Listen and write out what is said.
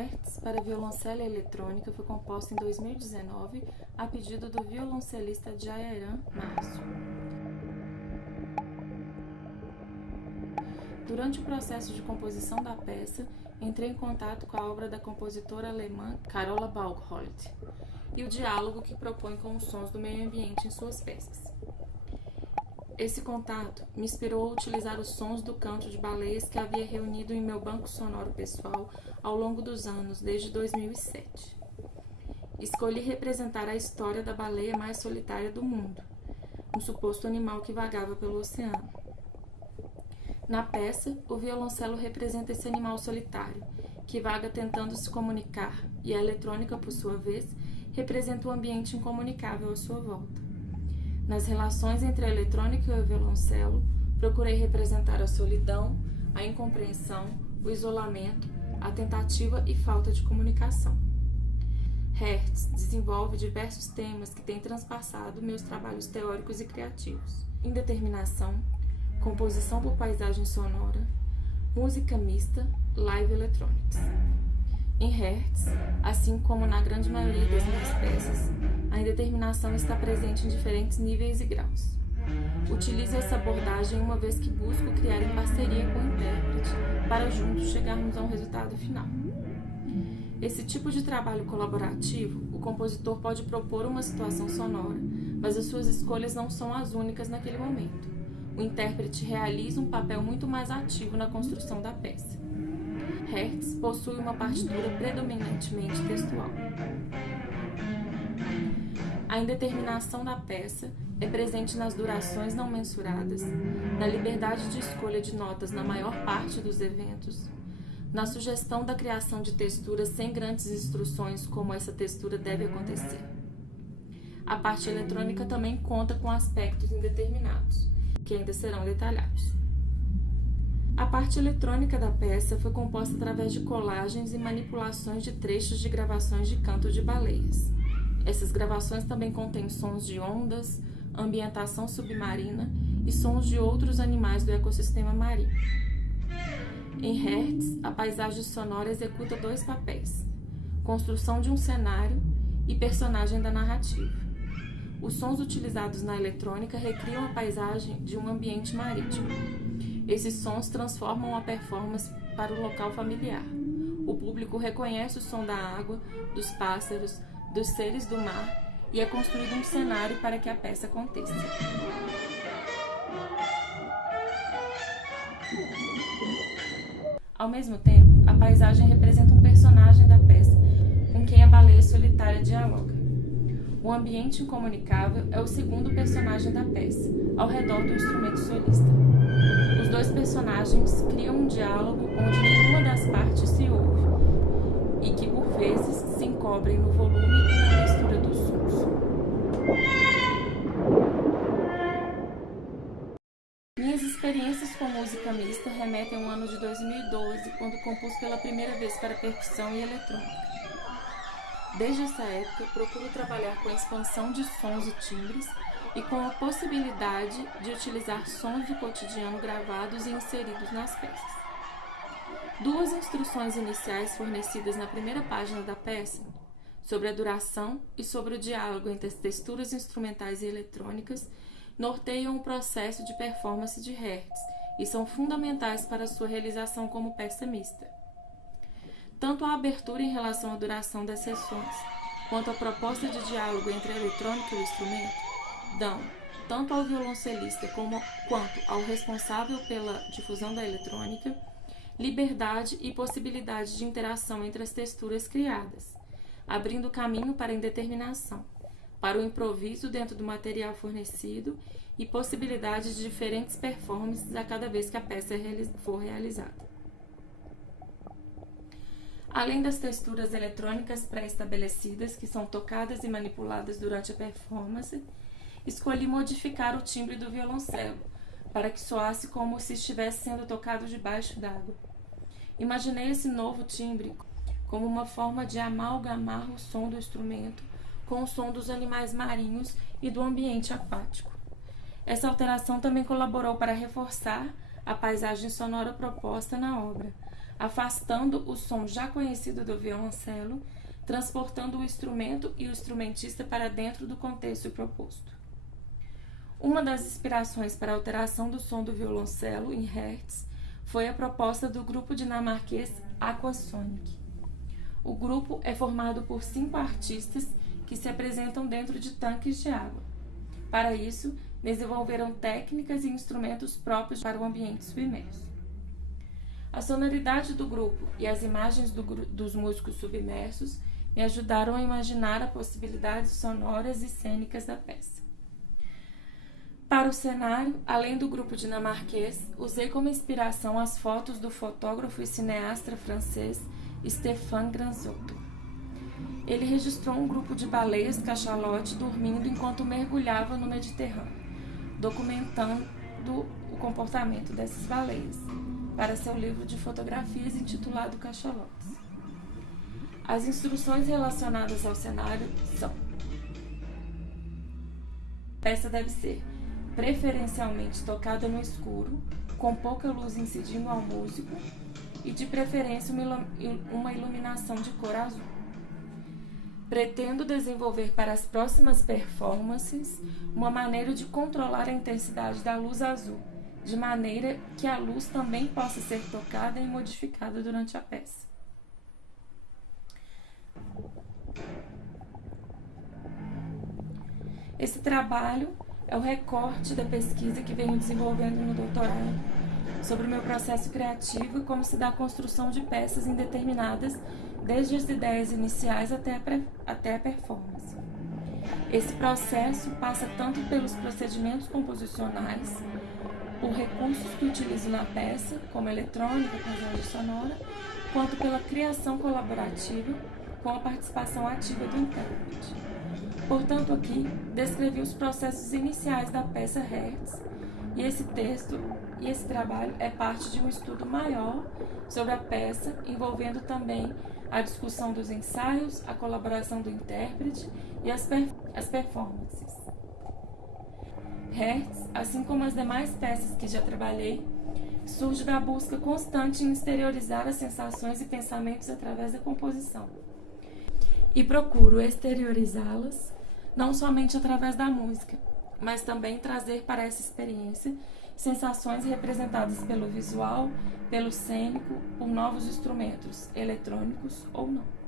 Hertz para violoncelo e eletrônica foi composta em 2019 a pedido do violoncelista Jairan Márcio. Durante o processo de composição da peça, entrei em contato com a obra da compositora alemã Carola Baugholt e o diálogo que propõe com os sons do meio ambiente em suas peças. Esse contato me inspirou a utilizar os sons do canto de baleias que havia reunido em meu banco sonoro pessoal ao longo dos anos, desde 2007. Escolhi representar a história da baleia mais solitária do mundo, um suposto animal que vagava pelo oceano. Na peça, o violoncelo representa esse animal solitário, que vaga tentando se comunicar, e a eletrônica, por sua vez, representa o ambiente incomunicável à sua volta. Nas relações entre a eletrônica e o violoncelo, procurei representar a solidão, a incompreensão, o isolamento, a tentativa e falta de comunicação. Hertz desenvolve diversos temas que têm transpassado meus trabalhos teóricos e criativos: indeterminação, composição por paisagem sonora, música mista, live electronics. Em Hertz, assim como na grande maioria das minhas peças, a indeterminação está presente em diferentes níveis e graus. Utilizo essa abordagem uma vez que busco criar em parceria com o intérprete para juntos chegarmos a um resultado final. Esse tipo de trabalho colaborativo, o compositor pode propor uma situação sonora, mas as suas escolhas não são as únicas naquele momento. O intérprete realiza um papel muito mais ativo na construção da peça. Hertz possui uma partitura predominantemente textual. A indeterminação da peça é presente nas durações não mensuradas, na liberdade de escolha de notas na maior parte dos eventos, na sugestão da criação de texturas sem grandes instruções como essa textura deve acontecer. A parte eletrônica também conta com aspectos indeterminados, que ainda serão detalhados. A parte eletrônica da peça foi composta através de colagens e manipulações de trechos de gravações de canto de baleias. Essas gravações também contêm sons de ondas, ambientação submarina e sons de outros animais do ecossistema marinho. Em Hertz, a paisagem sonora executa dois papéis: construção de um cenário e personagem da narrativa. Os sons utilizados na eletrônica recriam a paisagem de um ambiente marítimo. Esses sons transformam a performance para o local familiar. O público reconhece o som da água, dos pássaros, dos seres do mar e é construído um cenário para que a peça aconteça. Ao mesmo tempo, a paisagem representa um personagem da peça com quem a baleia solitária dialoga. O ambiente incomunicável é o segundo personagem da peça, ao redor do instrumento solista. Os dois personagens criam um diálogo onde nenhuma das partes se ouve e que, por vezes, se encobrem no volume e na textura dos sons. Minhas experiências com música mista remetem ao ano de 2012, quando compus pela primeira vez para percussão e eletrônica. Desde essa época, procuro trabalhar com a expansão de sons e timbres e com a possibilidade de utilizar sons do cotidiano gravados e inseridos nas peças. Duas instruções iniciais fornecidas na primeira página da peça, sobre a duração e sobre o diálogo entre as texturas instrumentais e eletrônicas, norteiam o processo de performance de Hertz e são fundamentais para a sua realização como peça mista. Tanto a abertura em relação à duração das sessões, quanto a proposta de diálogo entre a eletrônica e o instrumento, dão, tanto ao violoncelista quanto ao responsável pela difusão da eletrônica, liberdade e possibilidade de interação entre as texturas criadas, abrindo caminho para a indeterminação, para o improviso dentro do material fornecido e possibilidade de diferentes performances a cada vez que a peça for realizada. Além das texturas eletrônicas pré-estabelecidas, que são tocadas e manipuladas durante a performance, escolhi modificar o timbre do violoncelo, para que soasse como se estivesse sendo tocado debaixo d'água. Imaginei esse novo timbre como uma forma de amalgamar o som do instrumento com o som dos animais marinhos e do ambiente aquático. Essa alteração também colaborou para reforçar a paisagem sonora proposta na obra, afastando o som já conhecido do violoncelo, transportando o instrumento e o instrumentista para dentro do contexto proposto. Uma das inspirações para a alteração do som do violoncelo em Hertz foi a proposta do grupo dinamarquês Aquasonic. O grupo é formado por 5 artistas que se apresentam dentro de tanques de água. Para isso, desenvolveram técnicas e instrumentos próprios para o ambiente submerso. A sonoridade do grupo e as imagens dos músicos submersos me ajudaram a imaginar as possibilidades sonoras e cênicas da peça. Para o cenário, além do grupo dinamarquês, usei como inspiração as fotos do fotógrafo e cineasta francês Stéphane Granzotto. Ele registrou um grupo de baleias cachalote dormindo enquanto mergulhava no Mediterrâneo, documentando o comportamento dessas baleias, para seu livro de fotografias intitulado Cachalotes. As instruções relacionadas ao cenário são: a peça deve ser preferencialmente tocada no escuro, com pouca luz incidindo ao músico e, de preferência, uma iluminação de cor azul. Pretendo desenvolver para as próximas performances uma maneira de controlar a intensidade da luz azul, de maneira que a luz também possa ser tocada e modificada durante a peça. Esse trabalho é o recorte da pesquisa que venho desenvolvendo no doutorado sobre o meu processo criativo e como se dá a construção de peças indeterminadas, desde as ideias iniciais até a performance. Esse processo passa tanto pelos procedimentos composicionais, por recursos que utilizo na peça, como eletrônica, paisagem sonora, quanto pela criação colaborativa com a participação ativa do intérprete. Portanto, aqui descrevi os processos iniciais da peça Hertz, e esse texto e esse trabalho é parte de um estudo maior sobre a peça, envolvendo também a discussão dos ensaios, a colaboração do intérprete e as performances. Hertz, assim como as demais peças que já trabalhei, surge da busca constante em exteriorizar as sensações e pensamentos através da composição. E procuro exteriorizá-las não somente através da música, mas também trazer para essa experiência sensações representadas pelo visual, pelo cênico, por novos instrumentos, eletrônicos ou não.